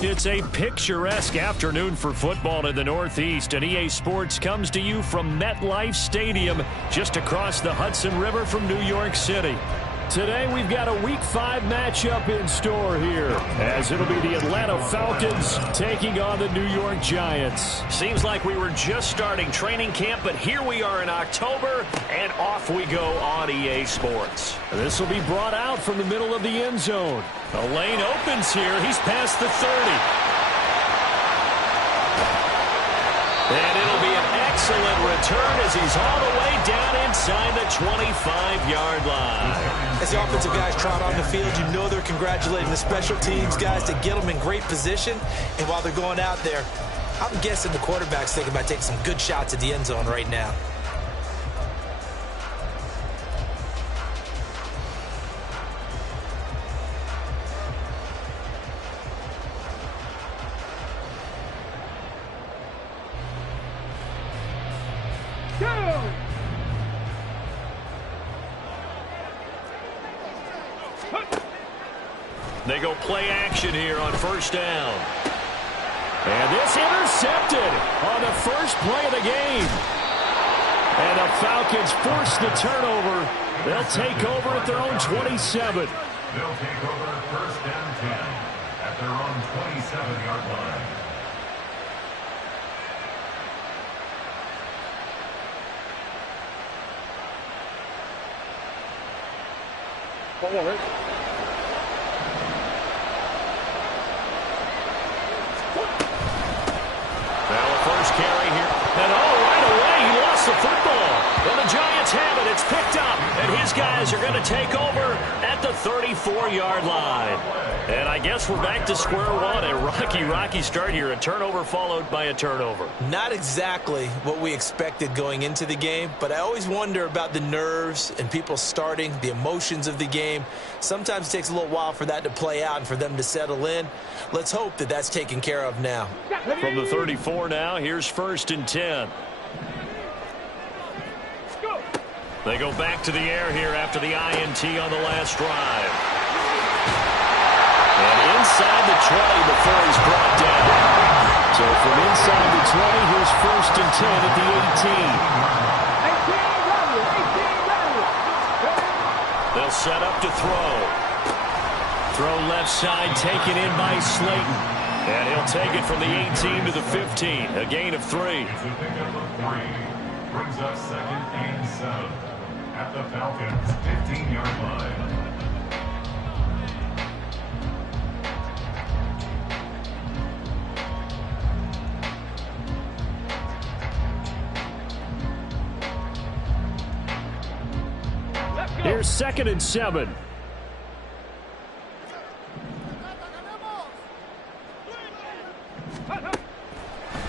It's a picturesque afternoon for football in the Northeast, and EA Sports comes to you from MetLife Stadium, just across the Hudson River from New York City. Today, we've got a Week 5 matchup in store here, as it'll be the Atlanta Falcons taking on the New York Giants. Seems like we were just starting training camp, but here we are in October, and off we go on EA Sports. This will be brought out from the middle of the end zone. The lane opens here. He's past the 30. And it'll be an excellent return as he's all the way down inside the 25-yard line. As the offensive guys trot on the field, you know they're congratulating the special teams guys to get them in great position. And while they're going out there, I'm guessing the quarterback's thinking about taking some good shots at the end zone right now. They go play action here on first down. And this intercepted on the first play of the game. And the Falcons force the turnover. They'll take over at their own 27. They'll take over first down 10 at their own 27-yard line. Now a first carry here. And right away he lost the football. Well, the Giants have it. It's picked up. And his guys are going to take over at the 34-yard line. And I guess we're back to square one. A rocky start here. A turnover followed by a turnover. Not exactly what we expected going into the game, but I always wonder about the nerves and people starting, the emotions of the game. Sometimes it takes a little while for that to play out and for them to settle in. Let's hope that that's taken care of now. From the 34 now, here's first and 10. They go back to the air here after the INT on the last drive. And inside the 20 before he's brought down. So from inside the 20, here's first and 10 at the 18. They'll set up to throw. Throw left side taken in by Slayton. And he'll take it from the 18 to the 15. A gain of 3. It's a pickup of 3. Brings up second and 7 at the Falcons' 15-yard line. Here's second and 7.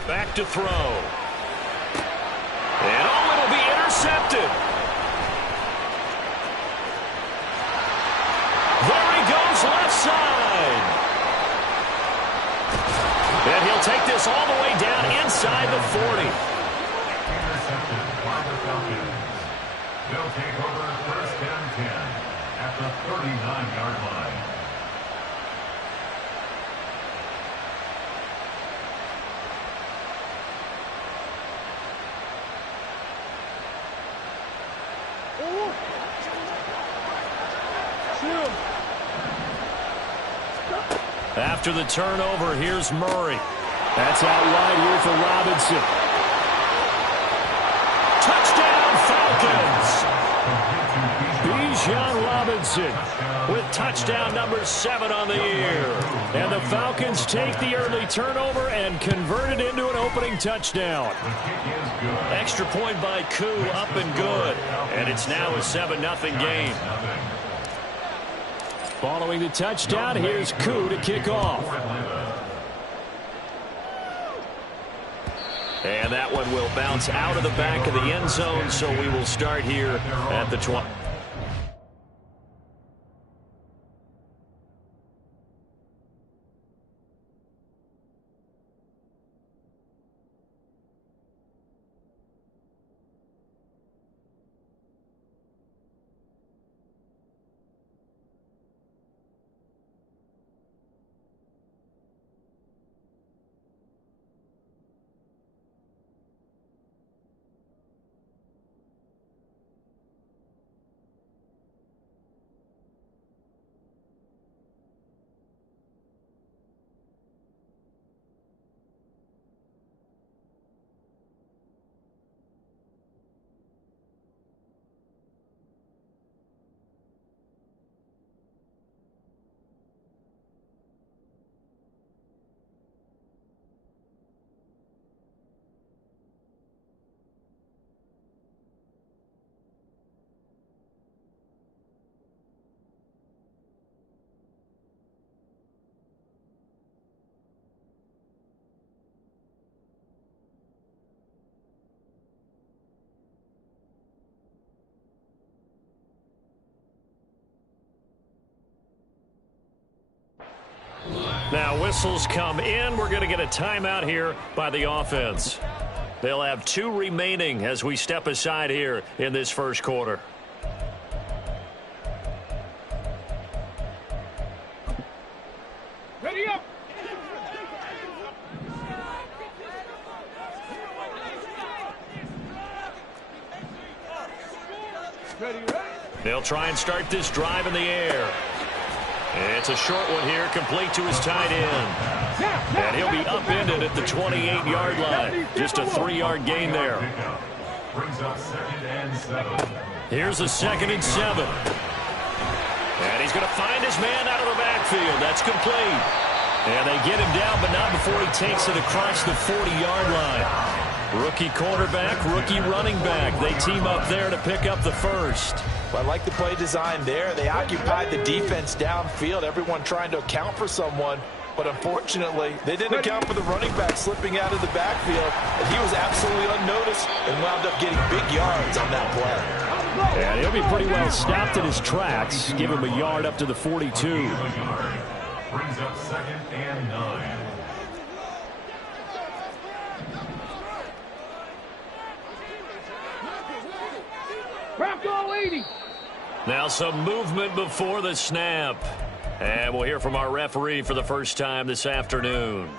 Back to throw. And it'll be intercepted. There he goes, left side. And he'll take this all the way down inside the 40. Intercepted by the Falcons. They'll take over first down 10 at the 39-yard line. After the turnover, here's Murray. That's out wide here for Robinson. Touchdown, Falcons! Bijan Robinson with touchdown number 7 on the year. And the Falcons take the early turnover and convert it into an opening touchdown. Extra point by Koo, up and good. And it's now a 7-0 game. Following the touchdown, here's Koo to kick off. And that one will bounce out of the back of the end zone, so we will start here at the 20. Now whistles come in. We're going to get a timeout here by the offense. They'll have 2 remaining as we step aside here in this first quarter. Ready up. Ready. They'll try and start this drive in the air. It's a short one here, complete to his tight end. And he'll be upended at the 28-yard line. Just a 3-yard gain there. Brings up 2nd and 7. Here's a 2nd and 7. And he's going to find his man out of the backfield. That's complete. And they get him down, but not before he takes it across the 40-yard line. Rookie quarterback, rookie running back. They team up there to pick up the first. Well, I like the play design there. They occupied the defense downfield, everyone trying to account for someone. But unfortunately, they didn't account for the running back slipping out of the backfield. And he was absolutely unnoticed and wound up getting big yards on that play. And he'll be pretty well stopped in his tracks. Give him a yard up to the 42. Brings up 2nd and 9. Bronco 80. Now some movement before the snap. And we'll hear from our referee for the first time this afternoon.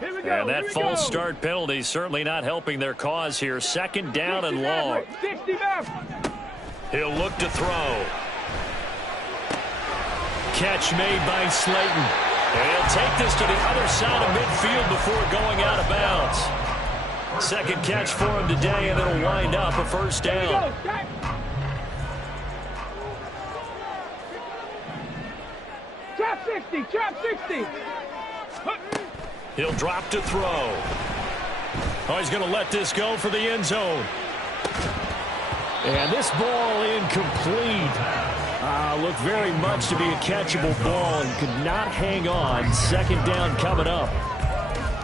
And that false start penalty certainly not helping their cause here. 2nd down and long. He'll look to throw. Catch made by Slayton. And he'll take this to the other side of midfield before going out of bounds. 2nd catch for him today, and it'll wind up a first down. Trap 60, trap 60. He'll drop to throw. Oh, he's going to let this go for the end zone. And this ball incomplete. Looked very much to be a catchable ball and could not hang on. 2nd down coming up.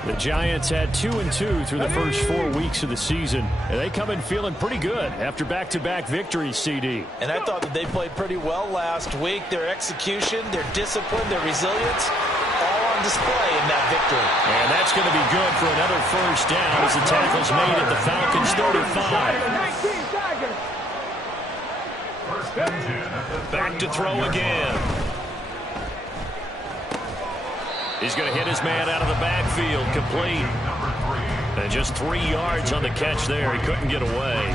The Giants had 2-2 through the first 4 weeks of the season. And they come in feeling pretty good after back-to-back victories, CD. And I thought that they played pretty well last week. Their execution, their discipline, their resilience, all on display in that victory. And that's going to be good for another first down as the tackle's made at the Falcons' 35. Back to throw again. He's going to hit his man out of the backfield, complete. And just 3 yards on the catch there. He couldn't get away.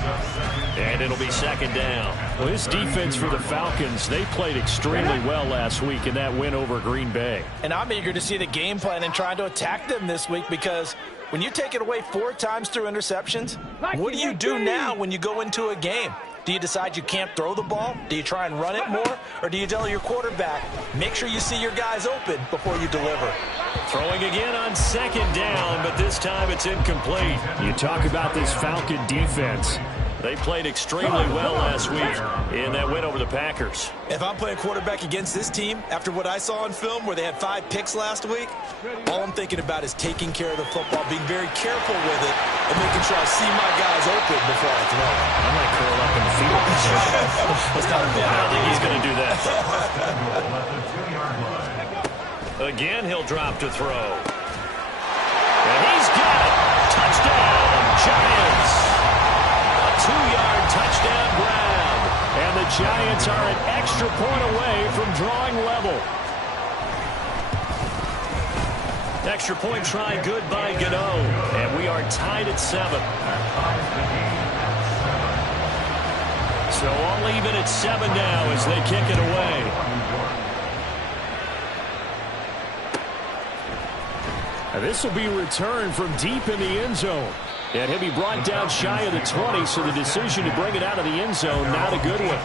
And it'll be 2nd down. Well, this defense for the Falcons, they played extremely well last week in that win over Green Bay. And I'm eager to see the game plan and trying to attack them this week, because when you take it away 4 times through interceptions, what do you do now when you go into a game? Do you decide you can't throw the ball? Do you try and run it more? Or do you tell your quarterback, make sure you see your guys open before you deliver? Throwing again on 2nd down, but this time it's incomplete. You talk about this Falcon defense. They played extremely well last week in that win over the Packers. If I'm playing quarterback against this team, after what I saw on film where they had 5 picks last week, all I'm thinking about is taking care of the football, being very careful with it, and making sure I see my guys open before I throw. I might curl up in the field. That's not a bad I don't think he's going to do that. Again, he'll drop to throw. And he's got it. Touchdown, Giants. 2-yard touchdown grab. And the Giants are an extra point away from drawing level. Extra point try good by Gano. And we are tied at 7. So all even at 7 now as they kick it away. And this will be returned from deep in the end zone. And he'll be brought down shy of the 20, so the decision to bring it out of the end zone, not a good one.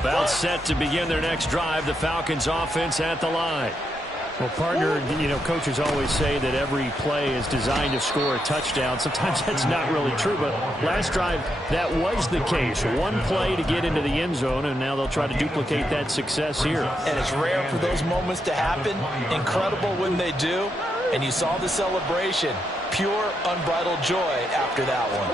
About set to begin their next drive, the Falcons offense at the line. Well, partner, you know, coaches always say that every play is designed to score a touchdown. Sometimes that's not really true, but last drive, that was the case. One play to get into the end zone, and now they'll try to duplicate that success here. And it's rare for those moments to happen. Incredible when they do. And you saw the celebration. Pure, unbridled joy after that one.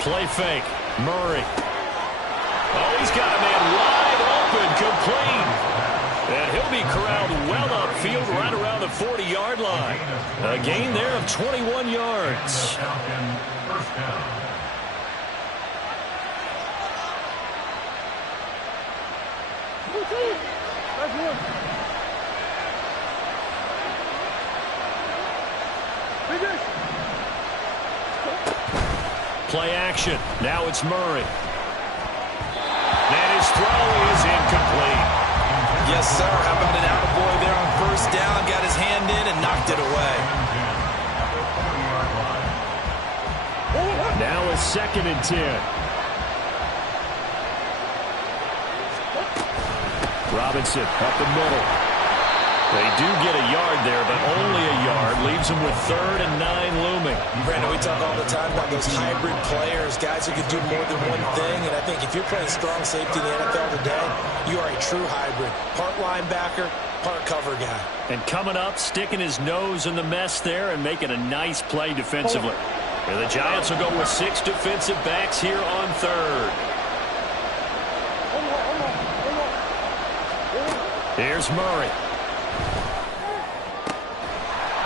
Play fake. Murray. Oh, he's got a man wide open, complete. And he'll be corralled well upfield right around the 40-yard line. A gain there of 21 yards. First down. Play action. Now it's Murray. And his throw is incomplete. Yes, sir. How about an attaboy there on first down? Got his hand in and knocked it away. Now a 2nd and 10. Robinson up the middle. They do get a yard there, but only a yard. Leaves them with 3rd and 9 looming. Brandon, we talk all the time about those hybrid players, guys who can do more than one thing. And I think if you're playing strong safety in the NFL today, you are a true hybrid. Part linebacker, part cover guy. And coming up, sticking his nose in the mess there and making a nice play defensively. And the Giants will go with 6 defensive backs here on 3rd. Here's Murray.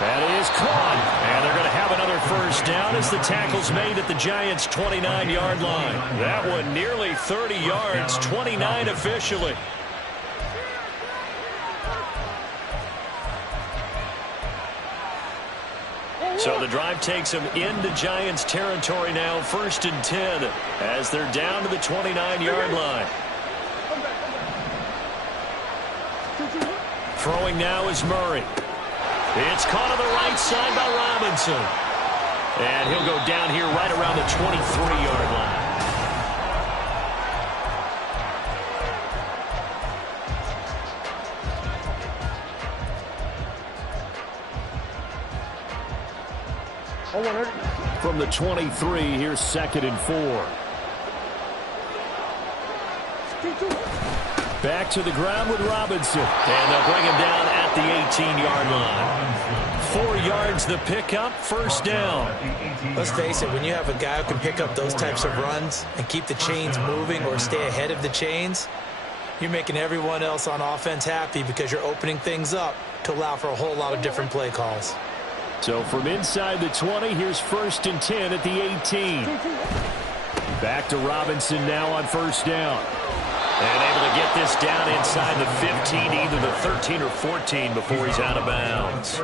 That is caught. And they're going to have another first down as the tackle's made at the Giants' 29-yard line. That one nearly 30 yards, 29 officially. So the drive takes them into Giants territory now, 1st and 10, as they're down to the 29-yard line. Throwing now is Murray. It's caught on the right side by Robinson. And he'll go down here right around the 23-yard line. From the 23, here's 2nd and 4. Back to the ground with Robinson. And they'll bring him down at the 18-yard line. 4 yards the pickup, first down. Let's face it, when you have a guy who can pick up those types of runs and keep the chains moving or stay ahead of the chains, you're making everyone else on offense happy because you're opening things up to allow for a whole lot of different play calls. So from inside the 20, here's 1st and 10 at the 18. Back to Robinson now on first down. And able to get this down inside the 15, either the 13 or 14 before he's out of bounds.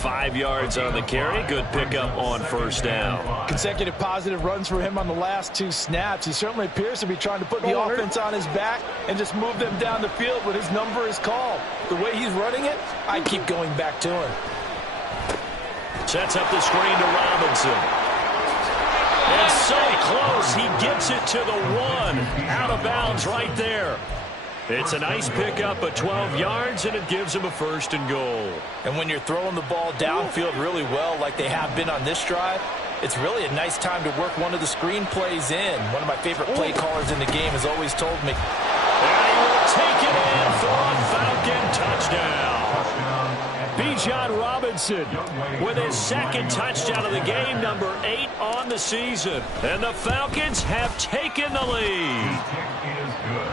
5 yards on the carry. Good pickup on first down. Consecutive positive runs for him on the last 2 snaps. He certainly appears to be trying to put the offense on his back and just move them down the field when his number is called. The way he's running it, I keep going back to him. Sets up the screen to Robinson. And so close, he gets it to the 1. Out of bounds right there. It's a nice pickup of 12 yards, and it gives him a 1st and goal. And when you're throwing the ball downfield really well like they have been on this drive, it's really a nice time to work one of the screen plays in. One of my favorite play callers in the game has always told me. And he will take it in for a Falcon touchdown. Bijan Robinson with his 2nd touchdown of the game, number 8 on the season. And the Falcons have taken the lead.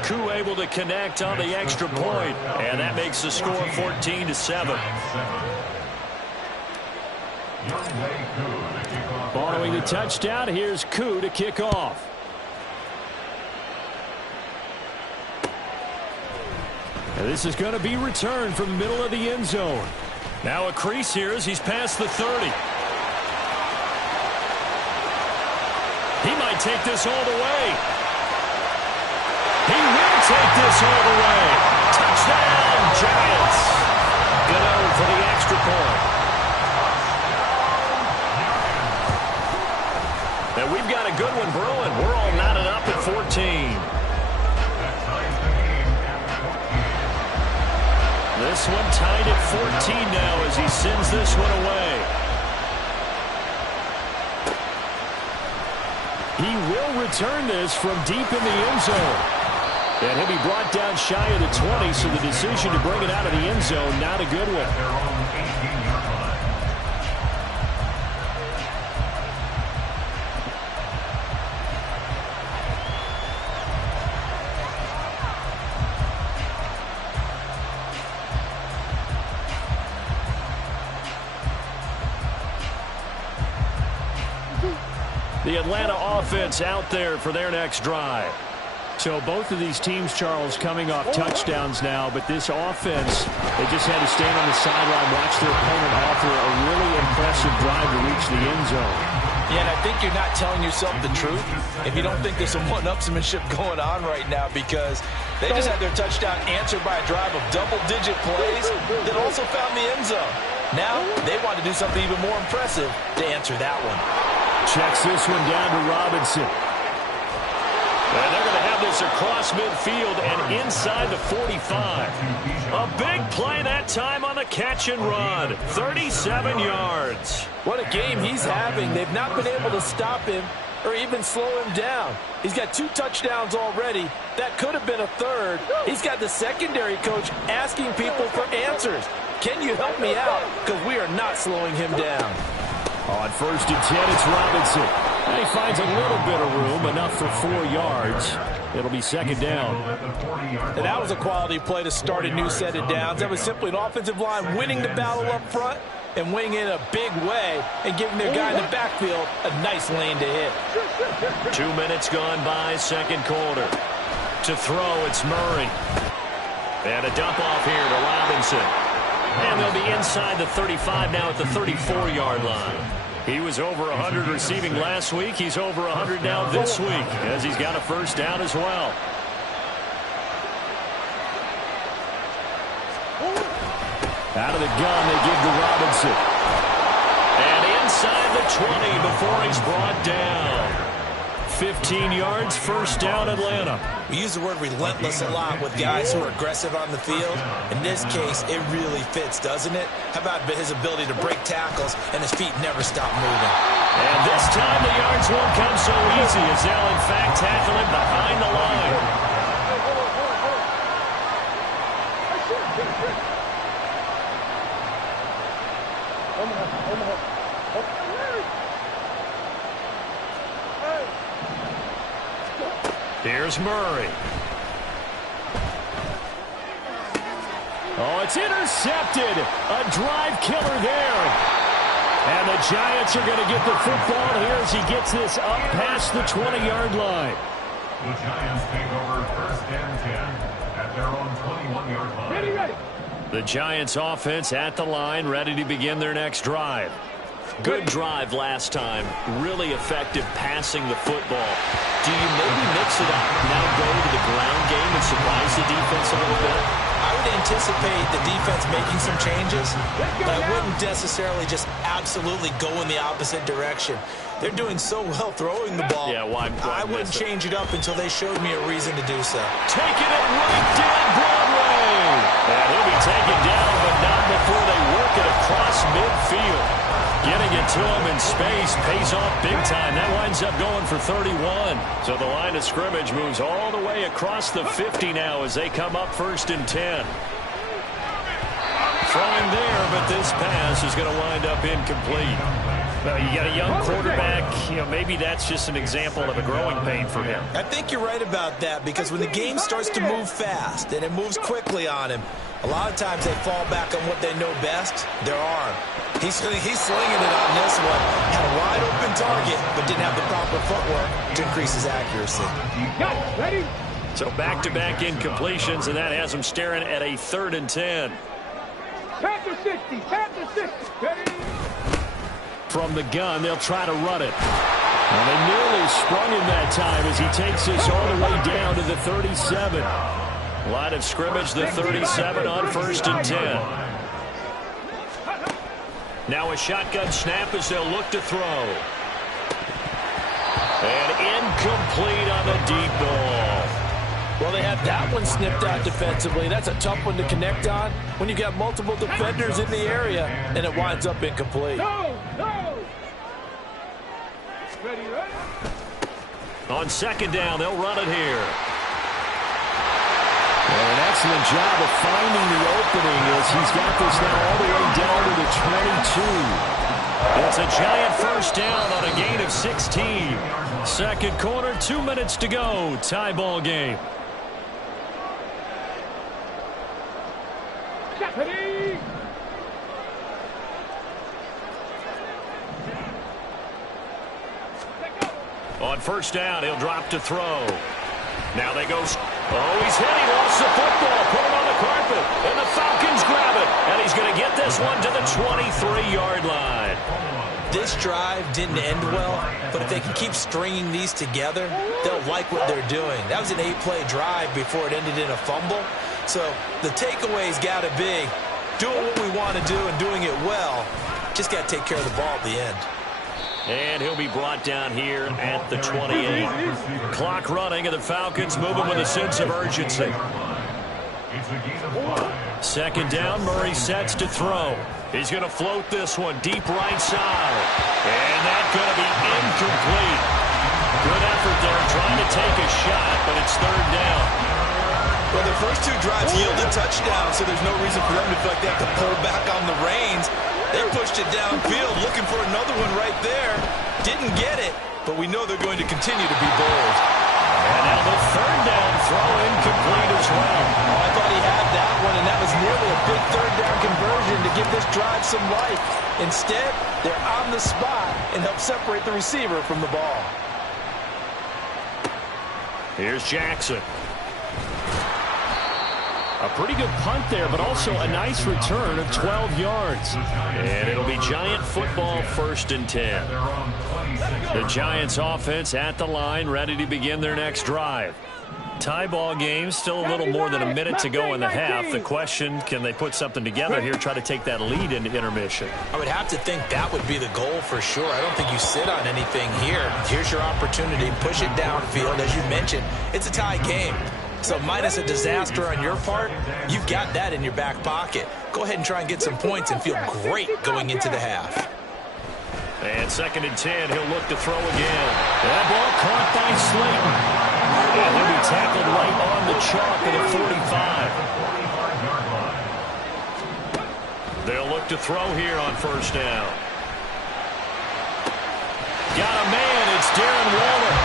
Koo able to connect on the extra point, and that makes the score 14-7. Following the touchdown, here's Koo to kick off. And this is going to be returned from the middle of the end zone. Now a crease here as he's past the 30. He might take this all the way. He will take this all the way. Touchdown, Giants. Good for the extra point. And we've got a good one brewing. We're all knotted up at 14. This one tied at 14 now as he sends this one away. He will return this from deep in the end zone. And he'll be brought down shy of the 20, so the decision to bring it out of the end zone, not a good one. Their own 18-yard line. The Atlanta offense out there for their next drive. So both of these teams, Charles, coming off touchdowns now, but this offense, they just had to stand on the sideline, watch their opponent offer a really impressive drive to reach the end zone. Yeah, and I think you're not telling yourself the truth if you don't think there's some one-upsmanship going on right now, because they just had their touchdown answered by a drive of double-digit plays that also found the end zone. Now they want to do something even more impressive to answer that one. Checks this one down to Robinson. And they're going to have this across midfield and inside the 45. A big play that time on the catch and run. 37 yards. What a game he's having. They've not been able to stop him or even slow him down. He's got 2 touchdowns already. That could have been a third. He's got the secondary coach asking people for answers. Can you help me out? Because we are not slowing him down. On 1st and 10, it's Robinson. And he finds a little bit of room, enough for 4 yards. It'll be second down. And that was a quality play to start a new set of downs. That was simply an offensive line winning the battle up front and winning in a big way and giving their guy in the backfield a nice lane to hit. 2 minutes gone by, second quarter. To throw, it's Murray. And a dump off here to Robinson. And they'll be inside the 35 now at the 34-yard line. He was over 100 receiving last week. He's over 100 now this week as he's got a first down as well. Out of the gun, they give to Robinson. And inside the 20 before he's brought down. 15 yards, first down, Atlanta. We use the word relentless a lot with guys who are aggressive on the field. In this case, it really fits, doesn't it? How about his ability to break tackles and his feet never stop moving? And this time the yards won't come so easy as they'll in fact tackle him behind the line. Here's Murray. Oh, it's intercepted. A drive killer there. And the Giants are going to get the football here as he gets this up past the 20-yard line. The Giants take over 1st and 10 at their own 21-yard line. Ready. The Giants offense at the line, ready to begin their next drive. Good drive last time. Really effective passing the football. Do you maybe mix it up, now go to the ground game and surprise the defense a little bit? I would anticipate the defense making some changes, but I wouldn't necessarily just absolutely go in the opposite direction. They're doing so well throwing the ball. Yeah, why I wouldn't change it up until they showed me a reason to do so. Taking it right down Broadway. And he'll be taken down, but not before they work it across midfield. Getting it to him in space pays off big time. That winds up going for 31. So the line of scrimmage moves all the way across the 50 now as they come up 1st and 10. Throwing there, but this pass is going to wind up incomplete. Well, you got a young quarterback. You know, maybe that's just an example of a growing pain for him. I think you're right about that, because when the game starts to move fast and it moves quickly on him, a lot of times they fall back on what they know best, their arm. He's slinging it on this one. Had a wide open target, but didn't have the proper footwork to increase his accuracy. Got it. Ready. So back-to-back incompletions, and that has him staring at a 3rd and 10. Panther 60. Panther 60. Ready. From the gun, they'll try to run it. And they nearly sprung him that time as he takes this all the way down to the 37. Line of scrimmage, the 37 on 1st and 10. Now a shotgun snap as they'll look to throw. And incomplete on the deep ball. Well, they had that one snipped out defensively. That's a tough one to connect on when you got multiple defenders in the area, and it winds up incomplete. No, no. Ready, ready. On second down, they'll run it here. An excellent job of finding the opening as he's got this now all the way down to the 22. It's a giant first down on a gain of 16. Second quarter, 2 minutes to go. Tie ball game. Ready. On first down, he'll drop to throw. Now they go. Oh, he's hit. He lost the football. Put it on the carpet. And the Falcons grab it. And he's going to get this one to the 23-yard line. This drive didn't end well, but if they can keep stringing these together, they'll like what they're doing. That was an 8-play drive before it ended in a fumble. So the takeaway's got to be doing what we want to do and doing it well. Just got to take care of the ball at the end. And he'll be brought down here at the 28. Clock running, and the Falcons moving with a sense of urgency. Second down, Murray sets to throw. He's going to float this one deep right side. And that's going to be incomplete. Good effort there trying to take a shot, but it's third down. Well, the first two drives yielded touchdowns, so there's no reason for them to feel like they have to pull back on the reins. They pushed it downfield, looking for another one right there. Didn't get it, but we know they're going to continue to be bold. And now the third down throw incomplete as well. Oh, I thought he had that one, and that was nearly a big third down conversion to give this drive some life. Instead, they're on the spot and help separate the receiver from the ball. Here's Jackson. A pretty good punt there, but also a nice return of 12 yards. And it'll be Giant football, 1st and 10. The Giants offense at the line, ready to begin their next drive. Tie ball game, still a little more than a minute to go in the half. The question, can they put something together here, try to take that lead into intermission? I would have to think that would be the goal for sure. I don't think you sit on anything here. Here's your opportunity. Push it downfield. As you mentioned, it's a tie game. So minus a disaster on your part, you've got that in your back pocket. Go ahead and try and get some points and feel great going into the half. And 2nd and 10, he'll look to throw again. That ball caught by Slayton. And he'll be tackled right on the chalk at the 45. They'll look to throw here on first down. Got a man, it's Darren Waller.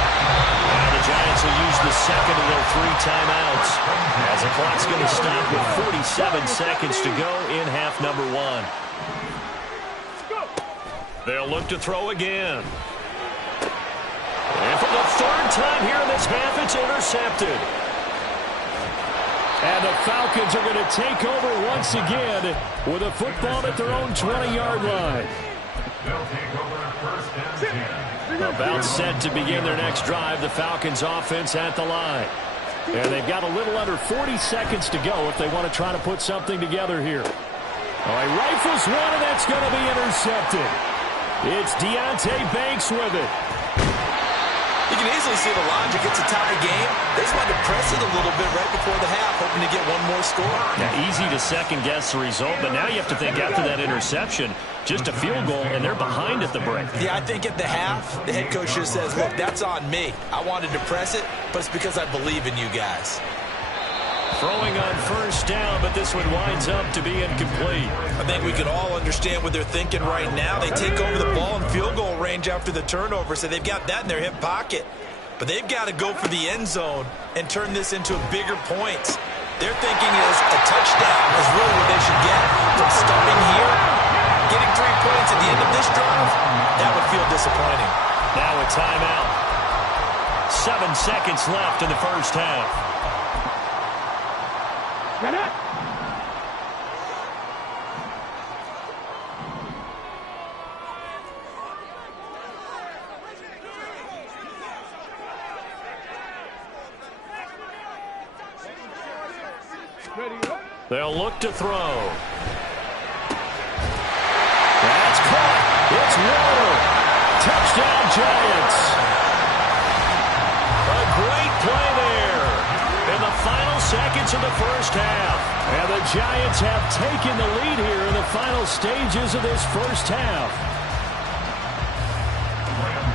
Now the Giants will use the second of their 3 timeouts as the clock's going to stop with 47 seconds to go in half number 1. They'll look to throw again. And for the 3rd time here in this half, it's intercepted. And the Falcons are going to take over once again with a football at their own 20-yard line. They'll take over 1st and 10. About set to begin their next drive, the Falcons offense at the line. And they've got a little under 40 seconds to go if they want to try to put something together here. Oh, he rifles one, and that's going to be intercepted. It's Deonte Banks with it. You can easily see the logic. It's a tie game. They just wanted to press it a little bit right before the half, hoping to get one more score. Yeah, easy to second-guess the result, but now you have to think after that interception, just a field goal, and they're behind at the break. Yeah, I think at the half, the head coach just says, look, that's on me. I wanted to press it, but it's because I believe in you guys. Throwing on first down, but this one winds up to be incomplete. I think we can all understand what they're thinking right now. They take over the ball in field goal range after the turnover, so they've got that in their hip pocket. But they've got to go for the end zone and turn this into bigger points. Their thinking is a touchdown is really what they should get. From starting here, getting 3 points at the end of this drive, that would feel disappointing. Now a timeout. 7 seconds left in the first half. They'll look to throw. That's caught. It's Waller. Touchdown, Giants. A great play there. And seconds of the first half. And the Giants have taken the lead here in the final stages of this first half.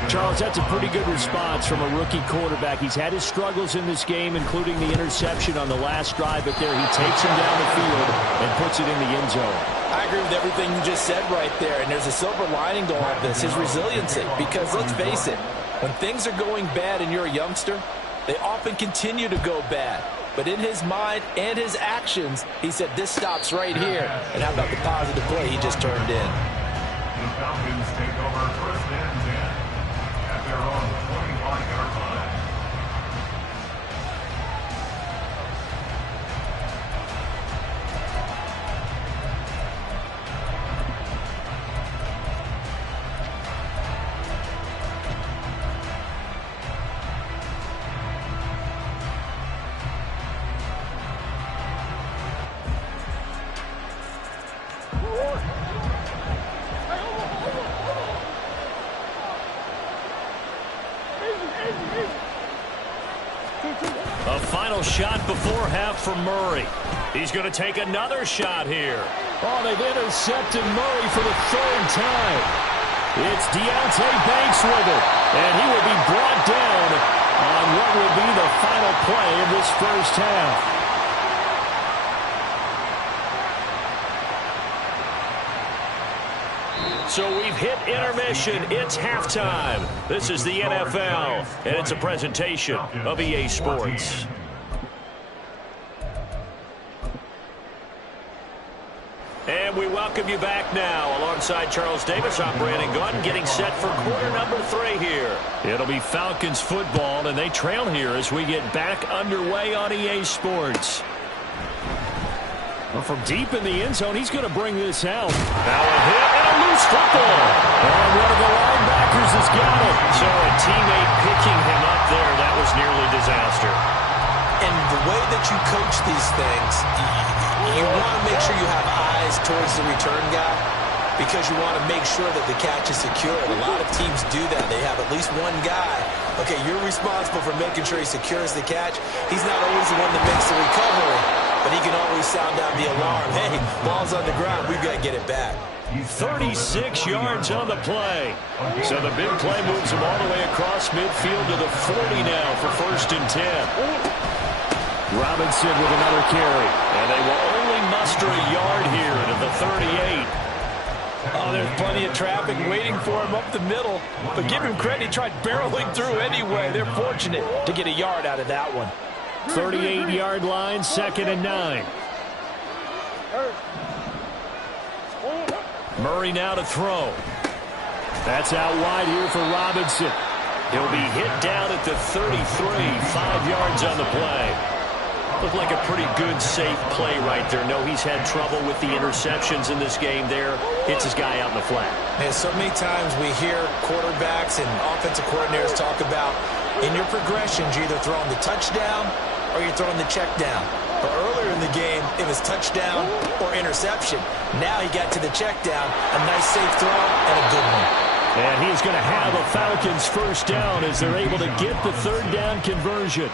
Charles, that's a pretty good response from a rookie quarterback. He's had his struggles in this game, including the interception on the last drive, but there he takes him down the field and puts it in the end zone. I agree with everything you just said right there, and there's a silver lining to all of this, his resiliency. Because let's face it, when things are going bad and you're a youngster, they often continue to go bad. But in his mind and his actions, he said, this stops right here. And how about the positive play he just turned in? The Falcons take over first and 10 at their own 25-yard line. A final shot before half from Murray. He's going to take another shot here. Oh, they've intercepted Murray for the third time. It's Deontay Banks with it, and he will be brought down on what will be the final play of this first half. So we've hit intermission. It's halftime. This is the NFL, and it's a presentation of EA Sports. And we welcome you back now. Alongside Charles Davis, I'm Brandon Gaudin, getting set for quarter number 3 here. It'll be Falcons football, and they trail here as we get back underway on EA Sports. Well, from deep in the end zone, he's going to bring this out. Now a hit and a loose football. And one of the linebackers has got it. So a teammate picking him up there, that was nearly disaster. And the way that you coach these things, you want to make sure you have eyes towards the return guy because you want to make sure that the catch is secure. And a lot of teams do that. They have at least one guy. Okay, you're responsible for making sure he secures the catch. He's not always the one that makes the recovery, but he can always sound out the alarm. Hey, ball's on the ground. We've got to get it back. 36 yards on the play. So the big play moves him all the way across midfield to the 40 now for first and 10. Robinson with another carry. And they will only muster a yard here to the 38. Oh, there's plenty of traffic waiting for him up the middle. But give him credit, he tried barreling through anyway. They're fortunate to get a yard out of that one. 38-yard line, 2nd and 9. Murray now to throw. That's out wide here for Robinson. He'll be hit down at the 33, 5 yards on the play. Looked like a pretty good, safe play right there. No, he's had trouble with the interceptions in this game there. Hits his guy out in the flat. And so many times we hear quarterbacks and offensive coordinators talk about in your progressions, you're either throwing the touchdown or you're throwing the check down. But earlier in the game, it was touchdown or interception. Now he got to the check down, a nice safe throw and a good one. And he's going to have a Falcons first down as they're able to get the 3rd down conversion.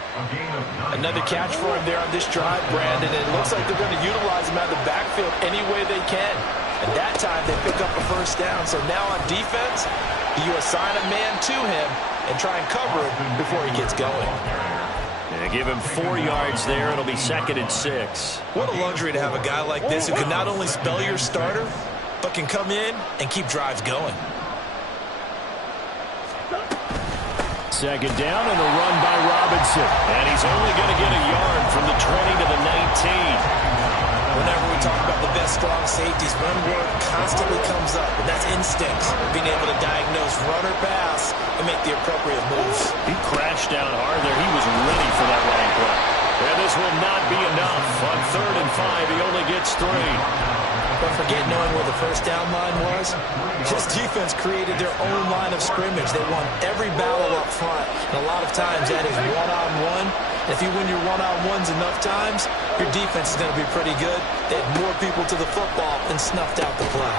Another catch for him there on this drive, Brandon. And it looks like they're going to utilize him out of the backfield any way they can. And that time they pick up a first down. So now on defense, you assign a man to him and try and cover him before he gets going. And give him 4 yards there. It'll be 2nd and 6. What a luxury to have a guy like this who can not only spell your starter, but can come in and keep drives going. 2nd down and a run by Robinson. And he's only going to get a yard from the 20 to the 19. Whenever we talk about the best strong safeties, one word constantly comes up, and that's instincts. Being able to diagnose run or pass and make the appropriate moves. He crashed down hard there. He was ready for that running play. And this will not be enough. On 3rd and 5, he only gets 3. But forget knowing where the first down line was. This defense created their own line of scrimmage. They won every battle up front. And a lot of times that is one-on-one. If you win your one-on-ones enough times, your defense is going to be pretty good. They had more people to the football and snuffed out the play.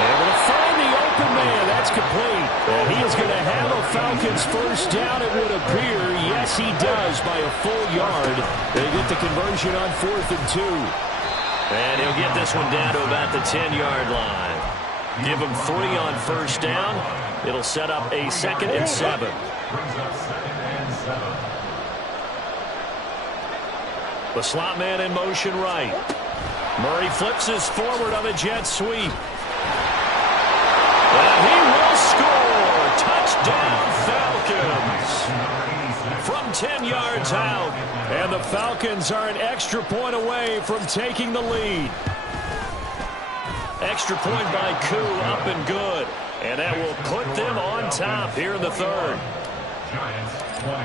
Able to find the open man. That's complete. And he is is going to have a Falcons first down, it would appear. Yes, he does by a full yard. They get the conversion on 4th and 2. And he'll get this one down to about the 10-yard line. Give him 3 on first down. It'll set up a 2nd and 7. Brings up 2nd and 7. The slot man in motion right. Murray flips his forward on a jet sweep. And he will score. Touchdown, Falcons. From 10 yards out. And the Falcons are an extra point away from taking the lead. Extra point by Koo, up and good. And that will put them on top here in the 3rd. Giants 20.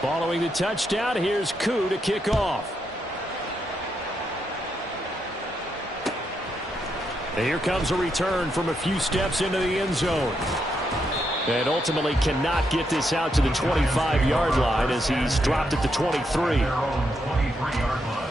Following the touchdown, here's Koo to kick off. And here comes a return from a few steps into the end zone. And ultimately cannot get this out to the 25-yard line as he's dropped at the 23. Their own 23-yard line.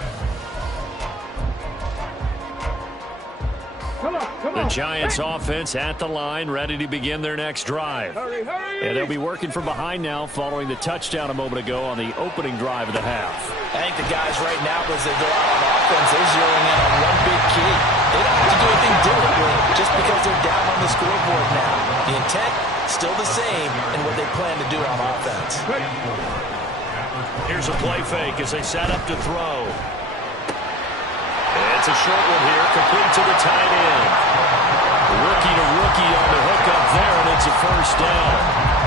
The Giants offense at the line, ready to begin their next drive. Hurry, hurry. And they'll be working from behind now following the touchdown a moment ago on the opening drive of the half. I think the guys right now, as they go out on offense, they're zeroing in on one big key. They don't have to do anything differently just because they're down on the scoreboard now. The intent, still the same in what they plan to do on offense. Here's a play fake as they set up to throw. It's a short one here, complete to the tight end. Rookie to rookie on the hook up there, and it's a first down.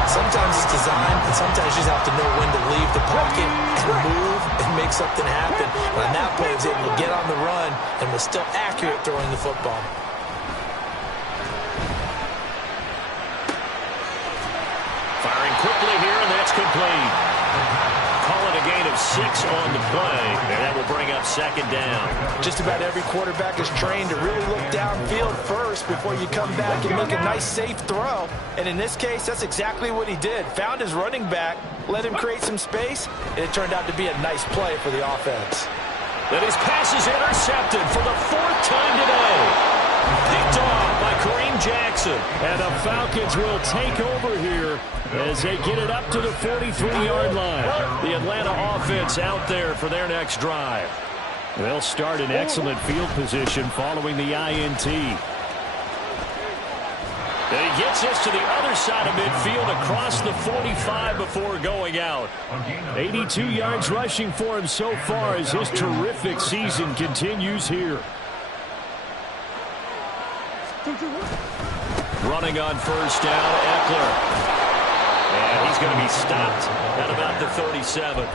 Sometimes it's designed, and sometimes you just have to know when to leave the pocket and move and make something happen. And on that play, he was able to get on the run and was still accurate throwing the football. Firing quickly here, and that's complete. Call it a gain of 6 on the play, and that will bring up 2nd down. Just about every quarterback is trained to really look downfield first before you come back and make a nice, safe throw. And in this case, that's exactly what he did. Found his running back, let him create some space, and it turned out to be a nice play for the offense. That his pass is intercepted for the 4th time today. Picked off by Kareem Jackson. And the Falcons will take over here as they get it up to the 43-yard line. The Atlanta offense out there for their next drive. They'll start in excellent field position following the INT. And he gets this to the other side of midfield across the 45 before going out. 82 yards rushing for him so far as his terrific season continues here. Running on first down, Eckler. And he's going to be stopped at about the 37.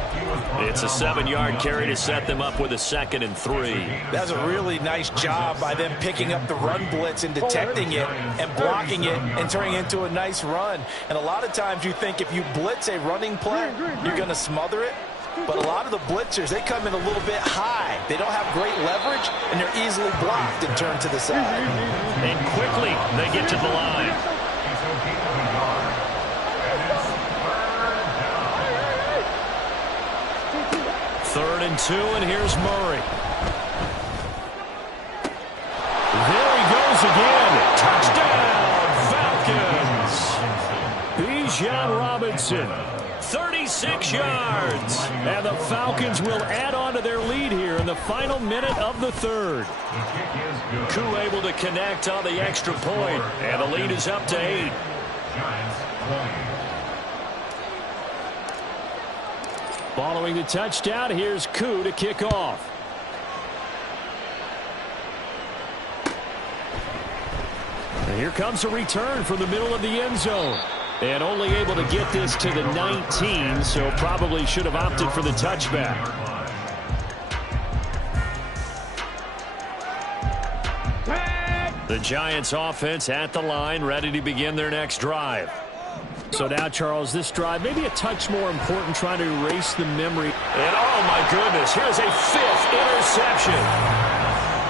It's a 7-yard carry to set them up with a 2nd and 3. That's a really nice job by them picking up the run blitz and detecting it and blocking it and turning it into a nice run. And a lot of times you think if you blitz a running play, you're going to smother it. But a lot of the blitzers, they come in a little bit high. They don't have great leverage, and they're easily blocked and turned to the side. And quickly, they get to the line. 3rd and 2, and here's Murray. There he goes again. Touchdown, Falcons. Bijan Robinson, 36 yards. And the Falcons will add on to their lead here in the final minute of the 3rd. Koo able to connect on the extra point, and the lead is up to 8. Following the touchdown, here's Koo to kick off. And here comes a return from the middle of the end zone. And only able to get this to the 19, so probably should have opted for the touchback. The Giants offense at the line, ready to begin their next drive. So now, Charles, this drive maybe a touch more important, trying to erase the memory. And, oh, my goodness, here's a 5th interception.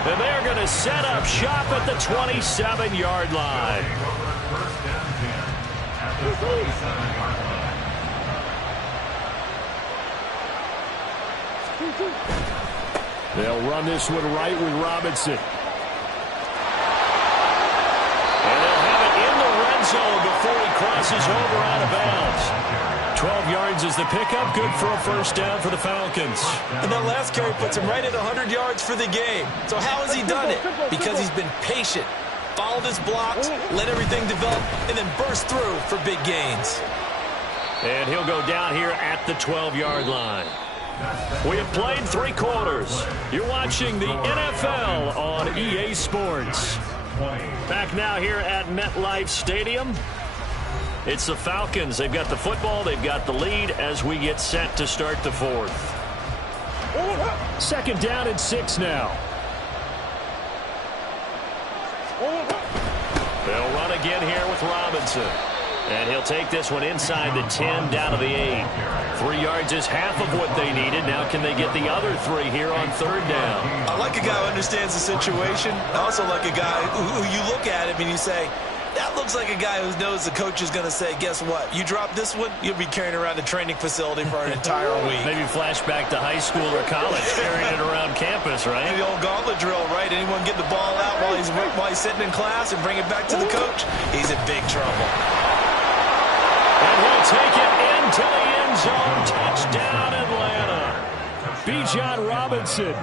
And they're going to set up shop at the 27-yard line. They'll run this one right with Robinson. And they'll have it in the red zone before he crosses over out of bounds. 12 yards is the pickup. Good for a first down for the Falcons. And that last carry puts him right at 100 yards for the game. So how has he done it? Because he's been patient, followed his blocks, let everything develop, and then burst through for big gains. And he'll go down here at the 12-yard line. We have played 3 quarters. You're watching the NFL on EA Sports. Back now here at MetLife Stadium. It's the Falcons. They've got the football. They've got the lead as we get set to start the 4th. 2nd down and 6 now. They'll run again here with Robinson. And he'll take this one inside the 10 down to the 8. 3 yards is half of what they needed. Now can they get the other 3 here on 3rd down? I like a guy who understands the situation. I also like a guy who you look at him and you say, that looks like a guy who knows the coach is going to say, guess what? You drop this one, you'll be carrying around the training facility for an entire week. Maybe flashback to high school or college, carrying it around campus, right? The old gauntlet drill, right? Anyone get the ball out while he's sitting in class and bring it back to the coach? He's in big trouble. And he'll take it into the end zone. Touchdown, Atlanta. Bijan Robinson.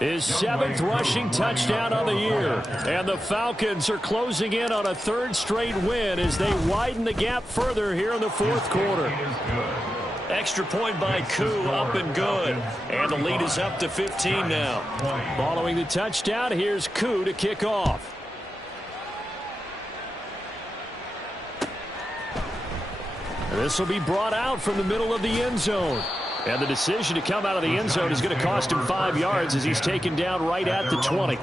His 7th rushing touchdown of the year. And the Falcons are closing in on a 3rd straight win as they widen the gap further here in the 4th quarter. Extra point by Koo, up and good. And the lead is up to 15 now. Following the touchdown, here's Koo to kick off. And this will be brought out from the middle of the end zone. And the decision to come out of the end zone is going to cost him 5 yards as he's taken down right at the 20.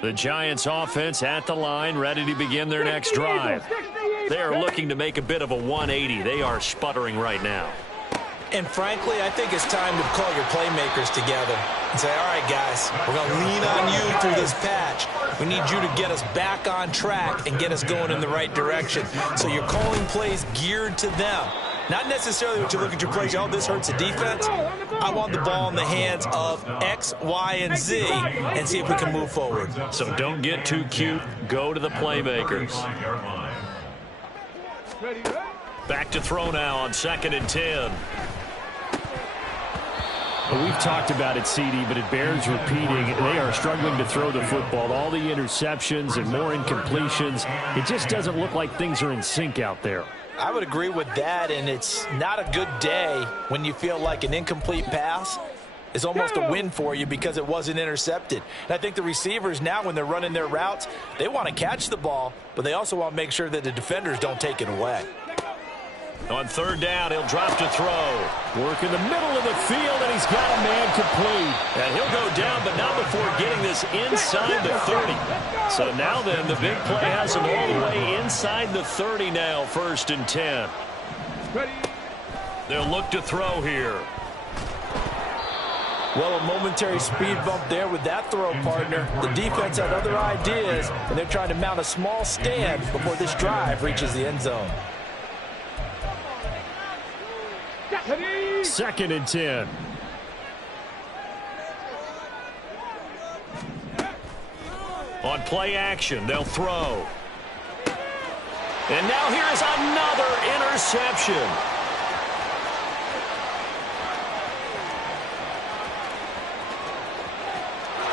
The Giants offense at the line, ready to begin their next drive. They are looking to make a bit of a 180. They are sputtering right now. And frankly, I think it's time to call your playmakers together and say, all right, guys, we're going to lean on you through this patch. We need you to get us back on track and get us going in the right direction. So you're calling plays geared to them. Not necessarily what you look at your plays, oh, this hurts the defense. I want the ball in the hands of X, Y, and Z and see if we can move forward. So don't get too cute. Go to the playmakers. Back to throw now on 2nd and 10. We've talked about it, CD, but it bears repeating. They are struggling to throw the football. All the interceptions and more incompletions. It just doesn't look like things are in sync out there. I would agree with that, and it's not a good day when you feel like an incomplete pass is almost a win for you because it wasn't intercepted. And I think the receivers now, when they're running their routes, they want to catch the ball, but they also want to make sure that the defenders don't take it away. On 3rd down, he'll drop to throw. Work in the middle of the field, and he's got a man complete. And he'll go down, but not before getting this inside the 30. So now then, the big play has him all the way inside the 30 now, 1st and 10. They'll look to throw here. Well, a momentary speed bump there with that throw, partner. The defense had other ideas, and they're trying to mount a small stand before this drive reaches the end zone. 2nd and 10. On play action, they'll throw. And now here is another interception.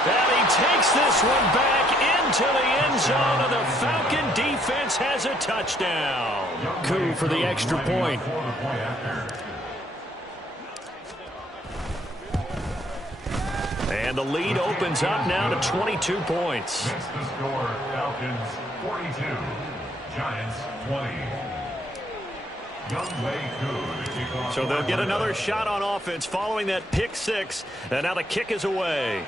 And he takes this one back into the end zone, and the Falcon defense has a touchdown. Koo for the extra point. And the lead opens up now to 22 points. It's the score, Falcons 42, Giants 20. So they'll get another shot on offense following that pick 6. And now the kick is away.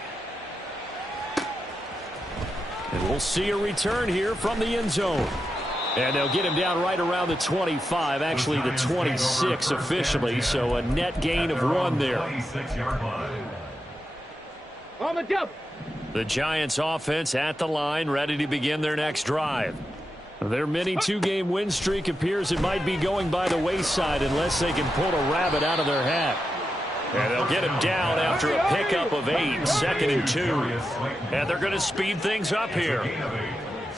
And we'll see a return here from the end zone. And they'll get him down right around the 25, actually the 26 officially. So a net gain of 1 there. On the double. The Giants offense at the line, ready to begin their next drive. Their mini two-game win streak appears it might be going by the wayside unless they can pull a rabbit out of their hat. And they'll get him down after a pickup of 8, 2nd and 2. And they're going to speed things up here.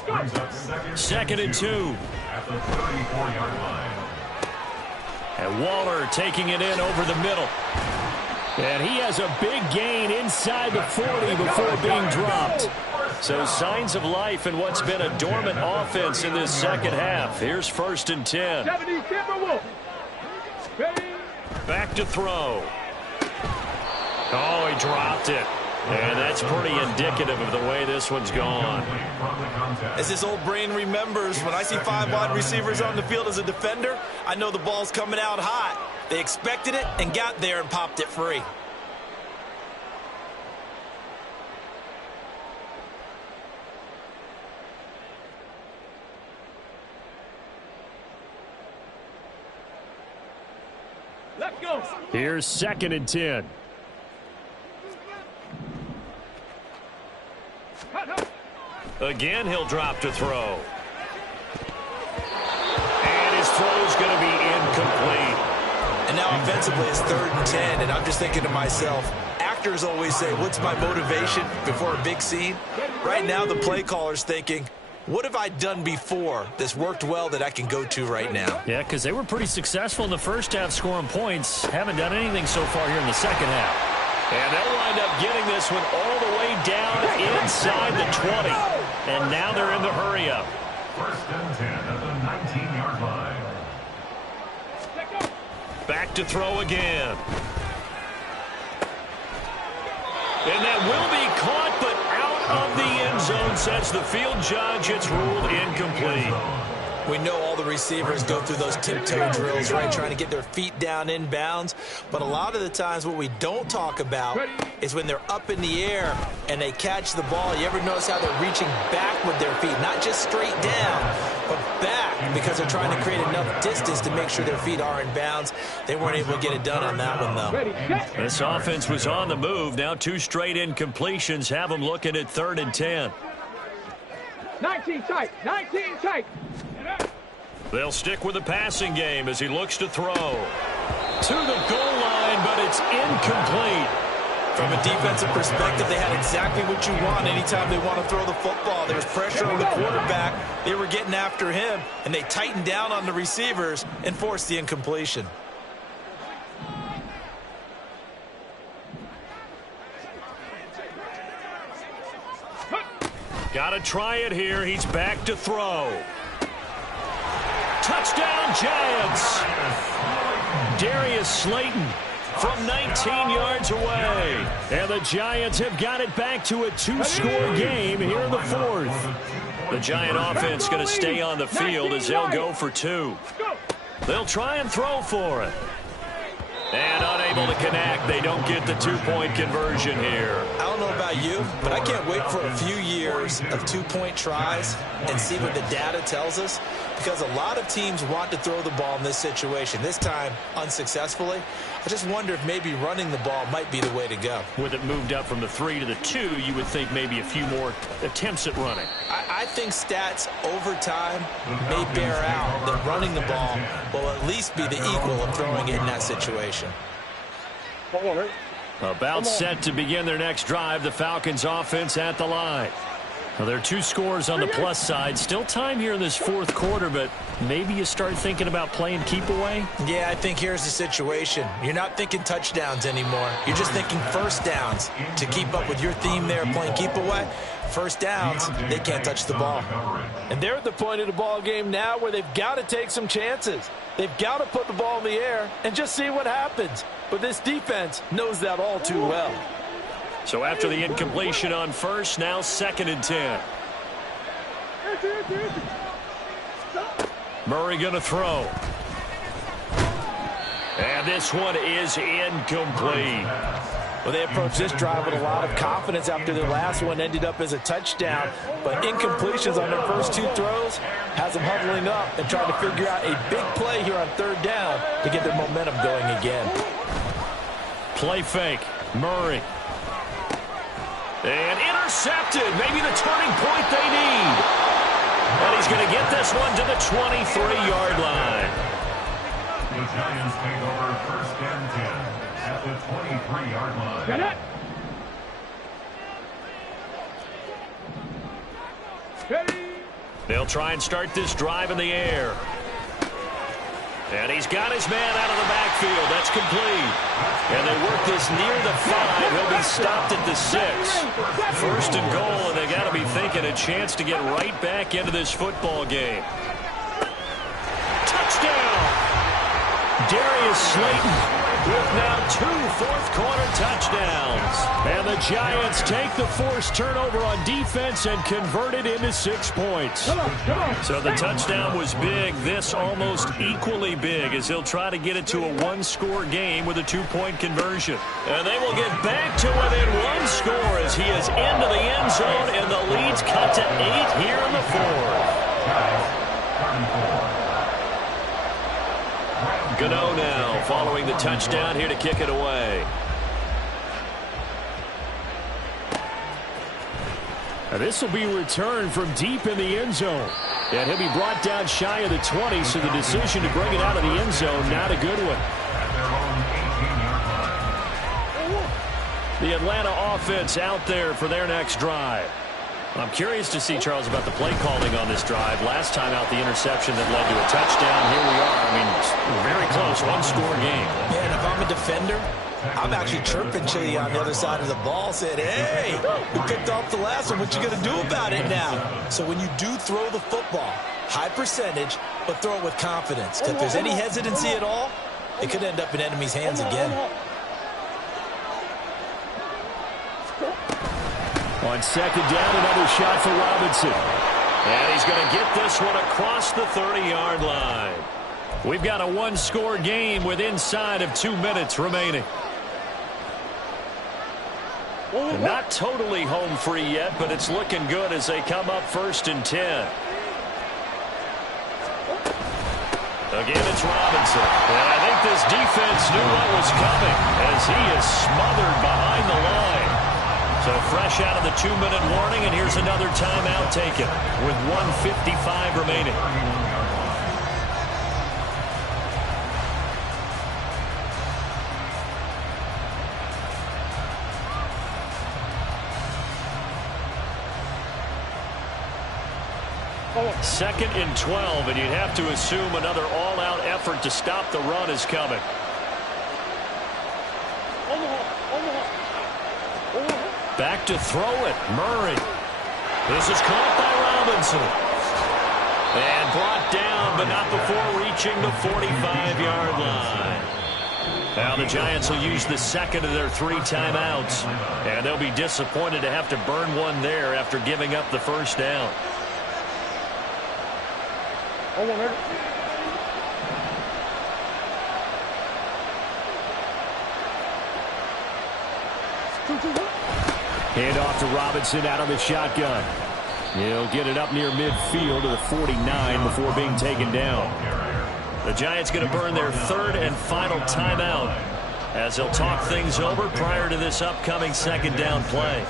2nd and 2. At the 34-yard line. And Waller taking it in over the middle. And he has a big gain inside the 40 before being dropped. So signs of life in what's been a dormant offense in this second half. Here's 1st and 10. Back to throw. Oh, he dropped it. And that's pretty indicative of the way this one's gone. As this old brain remembers, when I see 5 wide receivers on the field as a defender, I know the ball's coming out hot. They expected it and got there and popped it free. Let's go. Here's 2nd and 10. Again, he'll drop to throw. And his throw's going to be incomplete. And now offensively it's 3rd and 10, and I'm just thinking to myself, actors always say, what's my motivation before a big scene? Right now the play caller's thinking, what have I done before that's worked well that I can go to right now? Yeah, because they were pretty successful in the first half scoring points. Haven't done anything so far here in the second half. And they'll wind up getting this one all the way down inside the 20. And now they're in the hurry-up. 1st and 10 at the 19-yard line. Back to throw again. And that will be caught, but out of the end zone, says the field judge. It's ruled incomplete. We know all the receivers go through those tiptoe drills, right, trying to get their feet down in bounds. But a lot of the times what we don't talk about is when they're up in the air and they catch the ball. You ever notice how they're reaching back with their feet, not just straight down, but back, because they're trying to create enough distance to make sure their feet are in bounds. They weren't able to get it done on that one, though. This offense was on the move. Now 2 straight incompletions have them looking at 3rd and 10. 19 tight. 19 tight. They'll stick with the passing game as he looks to throw. To the goal line, but it's incomplete. From a defensive perspective, they had exactly what you want anytime they want to throw the football. There was pressure on the quarterback. They were getting after him, and they tightened down on the receivers and forced the incompletion. Got to try it here. He's back to throw. Touchdown, Giants. Darius Slayton from 19 yards away. And the Giants have got it back to a 2-score game here in the 4th. The Giant offense going to stay on the field as they'll go for 2. They'll try and throw for it. And unable to connect. They don't get the 2-point conversion here. I don't know about you, but I can't wait for a few years of 2-point tries and see what the data tells us, because a lot of teams want to throw the ball in this situation. This time, unsuccessfully. I just wonder if maybe running the ball might be the way to go. With it moved up from the 3 to the 2, you would think maybe a few more attempts at running. I think stats over time may bear out that running the ball will at least be the equal of throwing it in that situation. About set to begin their next drive, the Falcons offense at the line. Well, there are 2 scores on the plus side. Still time here in this 4th quarter, but maybe you start thinking about playing keep away? Yeah, I think here's the situation. You're not thinking touchdowns anymore. You're just thinking first downs. To keep up with your theme there, playing keep away, first downs, they can't touch the ball. And they're at the point of the ball game now where they've got to take some chances. They've got to put the ball in the air and just see what happens. But this defense knows that all too well. So after the incompletion on first, now 2nd and 10. Murray going to throw. And this one is incomplete. Well, they approached this drive with a lot of confidence after their last one ended up as a touchdown. But incompletions on their first 2 throws has them huddling up and trying to figure out a big play here on 3rd down to get their momentum going again. Play fake. Murray. And intercepted. Maybe the turning point they need. And he's going to get this one to the 23-yard line. The Giants take over first and 10 at the 23-yard line. Get it. Ready. They'll try and start this drive in the air. And he's got his man out of the backfield. That's complete. And they work this near the 5. He'll be stopped at the 6. First and goal, and they got to be thinking a chance to get right back into this football game. Touchdown! Darius Slayton with now 2 fourth-quarter touchdowns. And the Giants take the forced turnover on defense and convert it into 6 points. Come on. So the touchdown was big. This almost equally big as he'll try to get it to a 1-score game with a 2-point conversion. And they will get back to within 1 score as he is into the end zone, and the lead's cut to 8 here in the 4th. Gano now following the touchdown here to kick it away. And this will be returned from deep in the end zone. And he'll be brought down shy of the 20, so the decision to bring it out of the end zone, not a good one. The Atlanta offense out there for their next drive. I'm curious to see, Charles, about the play calling on this drive. Last time out, the interception that led to a touchdown. Here we are. I mean, very close, 1-score game. Man, if I'm a defender, I'm actually chirping Chili on the other side of the ball, saying, hey, we picked off the last one. What you going to do about it now? So when you do throw the football, high percentage, but throw it with confidence. If there's any hesitancy at all, it could end up in enemy's hands again. On second down, another shot for Robinson. And he's going to get this one across the 30-yard line. We've got a 1-score game with inside of 2 minutes remaining. Not totally home free yet, but it's looking good as they come up 1st and 10. Again, it's Robinson. And I think this defense knew what was coming as he is smothered behind the line. So fresh out of the 2-minute warning, and here's another timeout taken with 1:55 remaining. Second and 12, and you'd have to assume another all-out effort to stop the run is coming. Back to throw it, Murray. This is caught by Robinson. And brought down, but not before reaching the 45-yard line. Now the Giants will use the second of their 3 timeouts. And they'll be disappointed to have to burn one there after giving up the first down. Hand off to Robinson out of the shotgun. He'll get it up near midfield to the 49 before being taken down. The Giants going to burn their 3rd and final timeout as they'll talk things over prior to this upcoming second down play.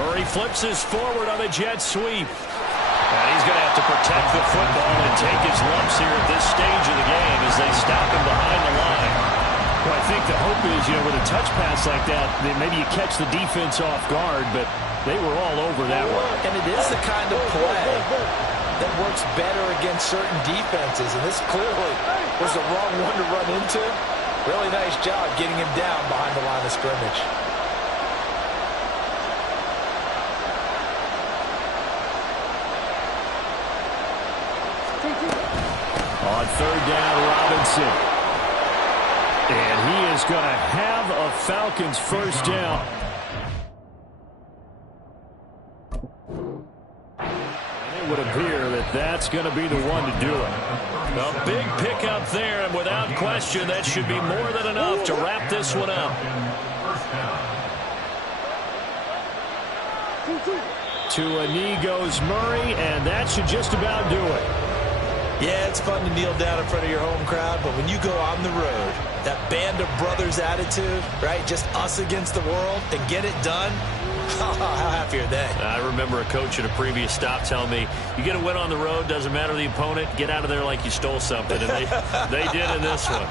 Murray flips his forward on a jet sweep. And he's going to have to protect the football and take his lumps here at this stage of the game as they stop him behind the line. Well, I think the hope is, with a touch pass like that, that maybe you catch the defense off guard, but they were all over that one. And it is the kind of play that works better against certain defenses, and this clearly was the wrong one to run into. Really nice job getting him down behind the line of scrimmage. On 3rd down, Robinson. And he is going to have a Falcons first down. And it would appear that that's going to be the one to do it. A big pickup there, and without question, that should be more than enough to wrap this one up. To a knee goes Murray, and that should just about do it. Yeah, it's fun to kneel down in front of your home crowd, but when you go on the road, that band of brothers attitude, right, just us against the world, and get it done, how happy are they? I remember a coach at a previous stop telling me, you get a win on the road, doesn't matter the opponent, get out of there like you stole something, and they did in this one.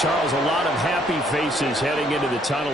Charles, a lot of happy faces heading into the tunnel.